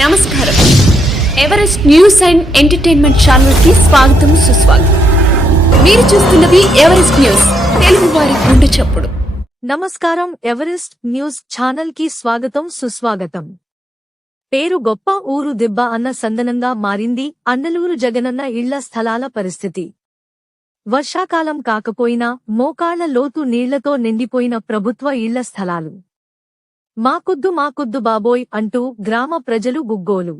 నమస్కారం. Everest news and entertainment ఛానల్కి స్వాగతం సుస్వాగతం. మీరు చూస్తున్నది ఎవరెస్ట్ న్యూస్ తెలుగు వారి గుండె చప్పుడు. నమస్కారం ఎవరెస్ట్ న్యూస్ ఛానల్కి స్వాగతం సుస్వాగతం. పేరు గొప్ప ఊరు దిబ్బ అన్న సందనంగా మారింది అన్నలూరు జగనన్న ఇళ్ళ స్థలాల పరిస్థితి. వర్షాకాలం కాకపోయినా మోకాళ్ళ లోతు నీళ్ళతో నిండిపోయిన ప్రభుత్వ ఇళ్ళ స్థలాలు. మాకొద్దు మాకొద్దు బాబోయ్ అంటూ గ్రామ ప్రజలు గుగ్గోలు.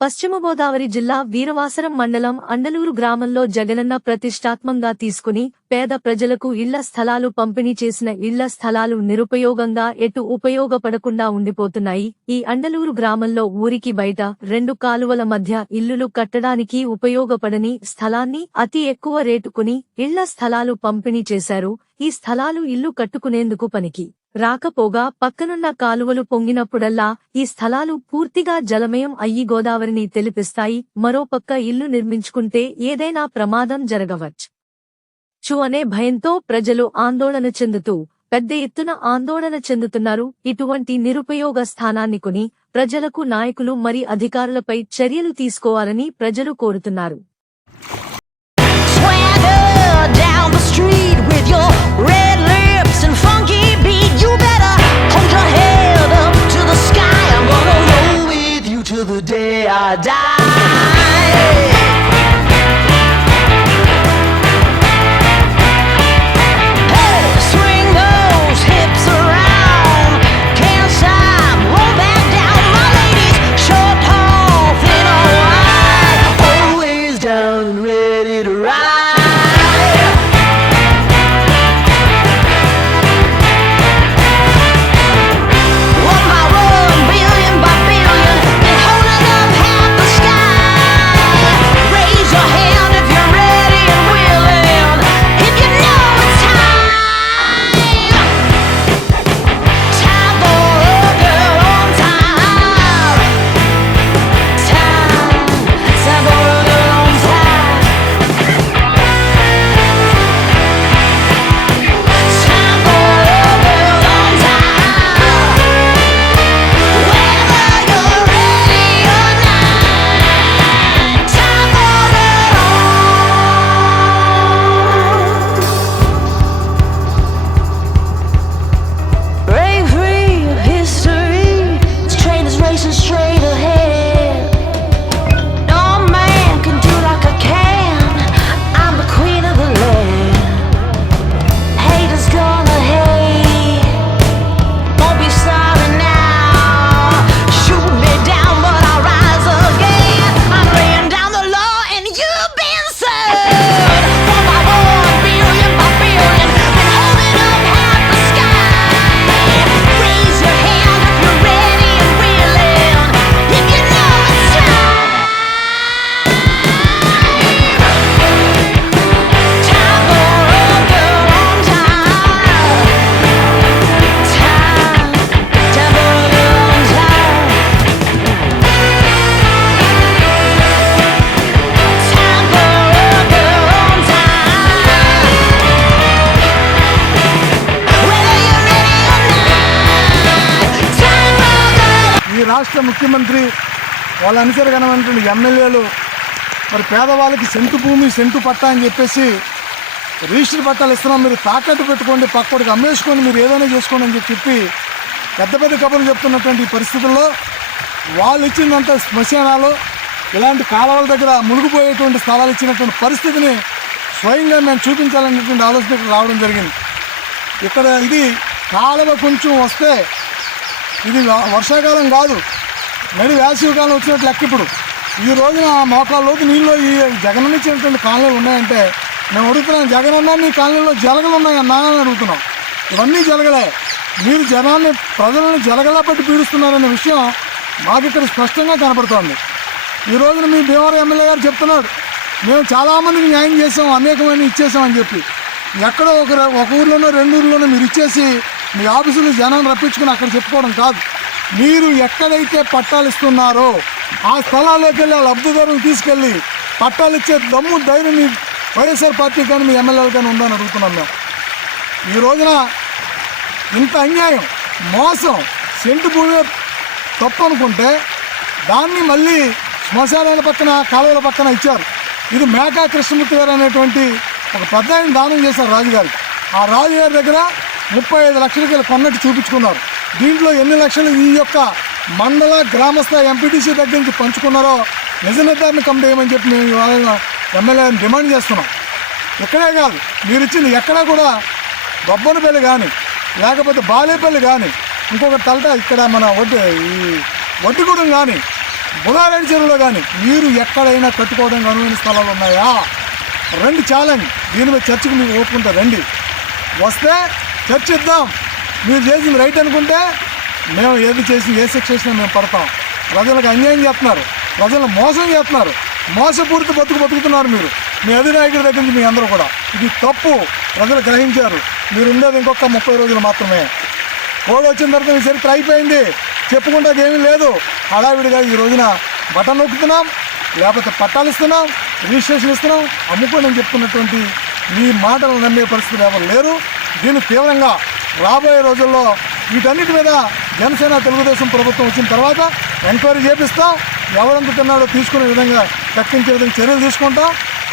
పశ్చిమ గోదావరి జిల్లా వీరవాసరం మండలం అండలూరు గ్రామంలో జగనన్న ప్రతిష్టాత్మంగా తీసుకుని పేద ప్రజలకు ఇళ్ళ స్థలాలు పంపిణీ చేసిన ఇళ్ళ స్థలాలు నిరుపయోగంగా ఎటు ఉపయోగపడకుండా ఉండిపోతున్నాయి. ఈ అండలూరు గ్రామంలో ఊరికి బయట రెండు కాలువల మధ్య ఇల్లులు కట్టడానికి ఉపయోగపడని స్థలాన్ని అతి ఎక్కువ రేటుకుని ఇళ్ళ స్థలాలు పంపిణీ చేశారు. ఈ స్థలాలు ఇల్లు కట్టుకునేందుకు పనికి. రాకపోగా పక్కనున్న కాలువలు పొంగినప్పుడల్లా ఈ స్థలాలు పూర్తిగా జలమయం అయ్యి గోదావరిని తెలిపిస్తాయి. మరోపక్క ఇల్లు నిర్మించుకుంటే ఏదైనా ప్రమాదం జరగవచ్చు. చు అనే భయంతో ప్రజలు ఆందోళన చెందుతూ పెద్ద ఎత్తున ఆందోళన చెందుతున్నారు. ఇటువంటి నిరుపయోగ స్థానాన్ని కొని ప్రజలకు నాయకులు మరి అధికారులపై చర్యలు తీసుకోవాలని ప్రజలు కోరుతున్నారు. Uh, Die. is. ముఖ్యమంత్రి వాళ్ళ అనుసరగనటువంటి ఎమ్మెల్యేలు మరి పేదవాళ్ళకి సెంటు భూమి సెంటు పట్టా అని చెప్పేసి రిజిస్టర్ పట్టాలు ఇస్తున్నాం. మీరు తాకట్టు పెట్టుకోండి పక్కడికి అమ్మేసుకోండి మీరు ఏదైనా చేసుకోండి అని చెప్పి చెప్పి పెద్ద పెద్ద కబుర్లు చెప్తున్నటువంటి పరిస్థితుల్లో వాళ్ళు ఇచ్చిందంత శ్మశానాలు ఇలాంటి కాలువల దగ్గర మునిగిపోయేటువంటి స్థలాలు ఇచ్చినటువంటి పరిస్థితిని స్వయంగా మేము చూపించాలనేటువంటి ఆలోచన ఇక్కడ రావడం జరిగింది. ఇక్కడ ఇది కాలువ కొంచెం వస్తే ఇది వర్షాకాలం కాదు. నడి వేసవికాలం వచ్చినట్టు లెక్క ఇప్పుడు. ఈ రోజున మోకాళ్ళలోకి నీళ్ళు ఈ జగన్ ఇచ్చినటువంటి కాలనీలు ఉన్నాయంటే మేము అడుగుతున్నాం జగన్ అన్నా మీ కాలనీలో జలగలు ఉన్నాయన్నా అని అడుగుతున్నాం. ఇవన్నీ జలగలే. మీరు జనాన్ని ప్రజలను జలగలా పట్టి పీడిస్తున్నారనే విషయం మాకు ఇక్కడ స్పష్టంగా కనపడుతోంది. ఈ రోజున మీ భీమవరం ఎమ్మెల్యే గారు చెప్తున్నాడు మేము చాలామందికి న్యాయం చేసాం అనేకమంది ఇచ్చేసామని చెప్పి. ఎక్కడో ఒక ఒక ఊర్లోనో రెండు ఊర్లోనో మీరు ఇచ్చేసి మీ ఆఫీసులో జనాన్ని రప్పించుకుని అక్కడ చెప్పుకోవడం కాదు. మీరు ఎక్కడైతే పట్టాలు ఇస్తున్నారో ఆ స్థలాల్లోకి వెళ్ళి ఆ లబ్ధిదారులు తీసుకెళ్ళి పట్టాలు ఇచ్చే దమ్ము ధైర్యం మీ వైఎస్ఆర్ పార్టీ కానీ మీ ఎమ్మెల్యేలు కానీ ఉందని అడుగుతున్నాం మేము. ఈ రోజున ఇంత అన్యాయం మోసం సెంటు భూమి తప్పు అనుకుంటే దాన్ని మళ్ళీ శ్మశానాల పక్కన కాలువల పక్కన ఇచ్చారు. ఇది మేకా కృష్ణమూర్తి గారు అనేటువంటి ఒక పెద్ద దానం చేశారు రాజుగారికి ఆ రాజుగారి దగ్గర ముప్పై ఐదు లక్షలకి కొన్నట్టు చూపించుకున్నారు. దీంట్లో ఎన్ని లక్షలు ఈ యొక్క మండల గ్రామస్థ ఎంపీటీసీ దగ్గర నుంచి పంచుకున్నారో నిజ నిర్ధారణ కమిటీ ఏమని చెప్పి మేము ఇవాళ ఎమ్మెల్యేని డిమాండ్ చేస్తున్నాం. ఇక్కడే కాదు మీరు ఇచ్చిన ఎక్కడా కూడా బొబ్బనపల్లి కానీ లేకపోతే బాలేపల్లి కానీ ఇంకొక తలట ఇక్కడ మన వడ్డీ ఈ వడ్డిగూడెం కానీ బుధారెడ్డి చెరువులో కానీ మీరు ఎక్కడైనా కట్టుకోవడానికి అనువైన స్థలాలు ఉన్నాయా? రండి ఛాలెంజ్. దీని మీద చర్చకు మీరు ఓపుకుంటారు రండి. వస్తే చర్చిద్దాం. మీరు చేసింది రైట్ అనుకుంటే మేము ఏది చేసి ఏ శిక్ష చేసినా మేము పడతాం. ప్రజలకు అన్యాయం చేస్తున్నారు. ప్రజలను మోసం చేస్తున్నారు. మోసపూరిత బతుకు బతుకుతున్నారు మీరు. మీ అధినాయకుడి దగ్గర నుంచి మీ అందరూ కూడా. ఇది తప్పు. ప్రజలు గ్రహించారు. మీరు ఉండేది ఇంకొక ముప్పై రోజులు మాత్రమే. కోడ్ వచ్చిన తర్వాత మీ చరిత్ర అయిపోయింది. చెప్పుకుంటే ఏమీ లేదు. హడావిడిగా ఈ రోజున బటన్ నొక్కుతున్నాం. లేకపోతే పట్టాలు ఇస్తున్నాం. రిజిస్ట్రేషన్ ఇస్తున్నాం. అమ్ముకోండి చెప్తున్నటువంటి మీ మాటలు నమ్మే పరిస్థితులు ఎవరు లేరు. దీన్ని తీవ్రంగా రాబోయే రోజుల్లో వీటన్నిటి మీద జనసేన తెలుగుదేశం ప్రభుత్వం వచ్చిన తర్వాత ఎంక్వైరీ చేపిస్తాం ఎవరెంత తీసుకునే విధంగా తక్కించే విధంగా చర్యలు తీసుకుంటాం.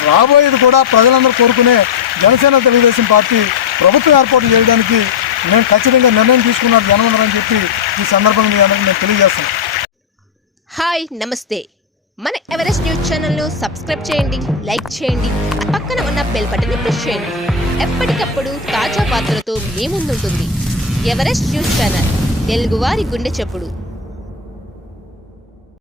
రాబోయేది కూడా ప్రజలందరూ కోరుకునే జనసేన తెలుగుదేశం పార్టీ ప్రభుత్వం ఏర్పాటు చేయడానికి మేము ఖచ్చితంగా నిర్ణయం తీసుకున్నారు జనం చెప్పి ఈ సందర్భంగా మీ అందరికీ నేను తెలియజేస్తాను. హాయ్ నమస్తే. మన ఎవరెస్ట్ న్యూస్ ఛానల్ను సబ్స్క్రైబ్ చేయండి లైక్ చేయండి పక్కన ఉన్న బెల్ బటన్ని ప్రెస్ చేయండి. ఎప్పటికప్పుడు తాజా వార్తలతో మీ ముందుంటుంది. ఎవరెస్ట్ న్యూస్ ఛానల్ తెలుగువారి గుండె చప్పుడు.